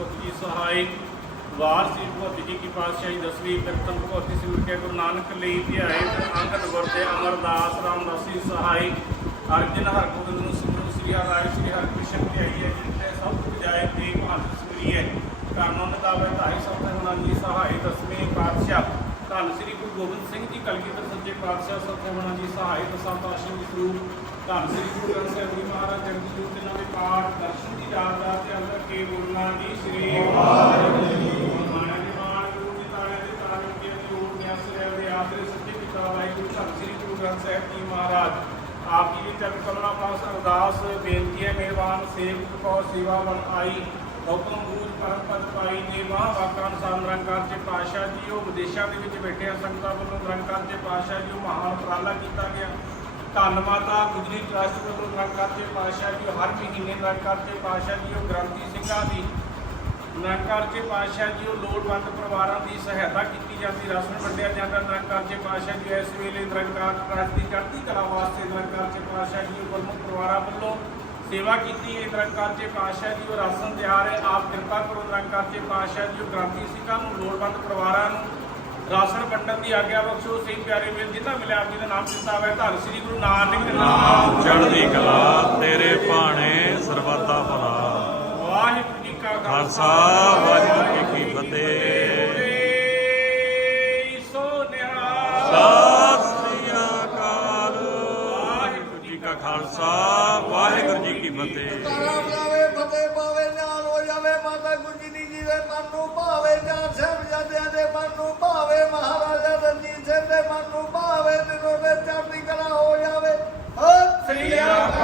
ਪੁੱਤ ਜੀ ਸਹਾਇ ਵਾਰ ਸ੍ਰੀ ਭਗਵਤੀ ਜੀ ਕੀ ਪਾਤਸ਼ਾਹੀ ਦਸਵੀਂ ਕੀਰਤਨ ਭਗਵਤੀ ਸਿਮਰ ਕੇ ਗੁਰੂ ਨਾਨਕ ਲਈ ਧਿਆਏ ਅੰਗਦ ਗੁਰਦੇ ਅਮਰਦਾਸ ਰਾਮਦਾਸੀ ਸਹਾਇ ਅਰਜਨ ਹਰਗੋਬਿੰਦ ਨੂੰ ਸਿਮਰਨ ਸ੍ਰੀ ਹਰਿ ਸ੍ਰੀ ਹਰਿਕ੍ਰਿਸ਼ਨ ਧਿਆਈ ਹੈ ਜਿਤੇ ਸਭ ਕੁਝ ਜਾਏ ਤੇ ਮਹੰਤ ਸਿਮਰੀਏ ਕਾਨੂੰਨ ਦਾ ਵਧਾਈ ਸਭ ਤੋਂ ਮਨਾਂ ਜੀ ਦਸਵੇਂ ਪਾਤਸ਼ਾਹ। ਧੰਨ ਸ੍ਰੀ ਗੁਰੂ ਗੋਬਿੰਦ ਸਿੰਘ ਜੀ, ਕਲਗੀਧਰ ਸੱਚੇ ਪਾਤਸ਼ਾਹ ਸਤਿ ਜੀ ਸਹਾਇ ਦਸਾਂ ਪਾਤਸ਼ਾਹ ਦੀ ਸਰੂਪ ਧੰਨ ਸ੍ਰੀ ਗੁਰੂ ਗ੍ਰੰਥ ਸਾਹਿਬ ਜੀ ਮਹਾਰਾਜ, ਜਗਤ ਜੀਤ ਦੇ ਪਾਠ, ਦਰਸ਼ਨ ਦੀ ਯਾਦ ਦਾ ਅੰਦਰ ਸ੍ਰੀ ਗੁਰੂ ਦੀ ਤਾਰੇ ਦੇ ਵਾਹਿਗੁਰੂ ਜੀ ਮਹਾਰਾਜ ਆਪ ਜੀ ਦੀ ਚਰਨ ਕਮਲਾ ਪਾਸ ਅਰਦਾਸ ਬੇਨਤੀ ਹੈ ਮਿਹਰਬਾਨ ਸੇਵਕ ਕੋ ਸੇਵਾ ਬਣ ਆਈ ਹੁਕਮ ਬੂਝ ਪਰਮ ਪਦ ਪਾਈ ਨੇ ਵਾਹ ਵਾਕਾਂ ਅਨੁਸਾਰ ਨਿਰੰਕਾਰ ਚ ਪਾਸ਼ਾ ਜੀ ਉਹ ਵਿਦੇਸ਼ਾਂ ਦੇ ਵਿੱਚ ਬੈਠੇ ਸੰਗਤਾਂ ਵੱਲੋਂ ਨਿਰੰਕਾਰ ਚ ਪਾਸ਼ਾ ਜੀ ਉਹ ਮਹਾਨ ਉਪਰਾਲਾ ਕੀਤਾ ਗਿਆ ਧੰਨ ਮਾਤਾ, ਗੁਜਰੀ ਟਰਸਟ ਵੱਲੋਂ ਨਿਰੰਕਾਰ ਚ ਪਾਸ਼ਾ ਜੀ, ਹਰ ਮਹੀਨੇ ਨਿਰੰਕਾਰ ਚ ਪਾਤਸ਼ਾਹ ਜੀ, ਉਹ ਗ੍ਰੰਥੀ ਸਿੰਘਾਂ ਦੀ ਨਿਰੰਕਾਰ ਚ ਪਾਸ਼ਾ ਜੀ, ਉਹ ਲੋੜਵੰਦ ਪਰਿਵਾਰਾਂ ਦੀ ਸਹਾਇਤਾ ਕੀਤੀ ਜਾਂਦੀ ਰਾਸ਼ਨ ਵੰਡਿਆ ਜਾਂਦਾ ਨਿਰੰਕਾਰ ਚ ਪਾਤਸ਼ਾਹ ਜੀ, ਇਸ ਵੇਲੇ ਨਿਰੰਕਾਰ ਟਰਸਟ ਦੀ ਚੜ੍ਹਦੀ ਕਲਾ ਵਾਸਤੇ ਨਿਰੰਕਾਰ ਕਰਕੇ ਪਾਤਸ਼ਾਹ ਜੀ, ਉਹ ਗੁਰਮੁਖ ਪਰਿਵਾਰਾਂ ਵੱਲੋਂ ਸੇਵਾ ਕੀਤੀ ਹੈ ਨਿਰੰਕਾਰ ਚ ਪਾਤਸ਼ਾਹ ਜੀ, ਉਹ ਰਾਸ਼ਨ ਤਿਆਰ ਹੈ, ਆਪ ਕਿਰਪਾ ਕਰੋ ਨਿਰੰਕਾਰ ਚ ਪਾਤਸ਼ਾਹ ਜੀ, ਉਹ ਗ੍ਰੰਥੀ ਸਿੰਘਾਂ ਨੂੰ, ਲੋੜਵੰਦ ਪਰਿਵਾਰਾਂ ਨੂੰ ਰਾਸ਼ਨ ਵੰਡਣ ਦੀ ਆਗਿਆ ਬਖਸ਼ੋ ਸੇ ਪਿਆਰੇ ਮੇਰ ਜਿੰਨਾ ਮਿਲਿਆ ਆਪ ਜੀ ਦਾ ਨਾਮ ਜਿੰਦਾ ਹੈ ਧੰਨ ਸ੍ਰੀ ਗੁਰੂ ਨਾਨਕ ਨਾਮ। ਚੜ੍ਹਦੀ ਕਲਾ ਤੇਰੇ ਭਾਣੇ ਸਰਬਤਾ ਭਲਾ। ਵਾਹਿਗੁਰੂ ਜੀ ਕਾ ਖਾਲਸਾ। ਵਾਹਿਗੁਰੂ ਜੀ ਕੀ ਫਤਿਹ। ਸੋ ਨਿਹਾਲ ਵਾਹਿਗੁਰੂ ਜੀ ਕਾ ਖਾਲਸਾ। ਵਾਹਿਗੁਰੂ ਜੀ ਕੀ ਫਤਿਹ Hallelujah.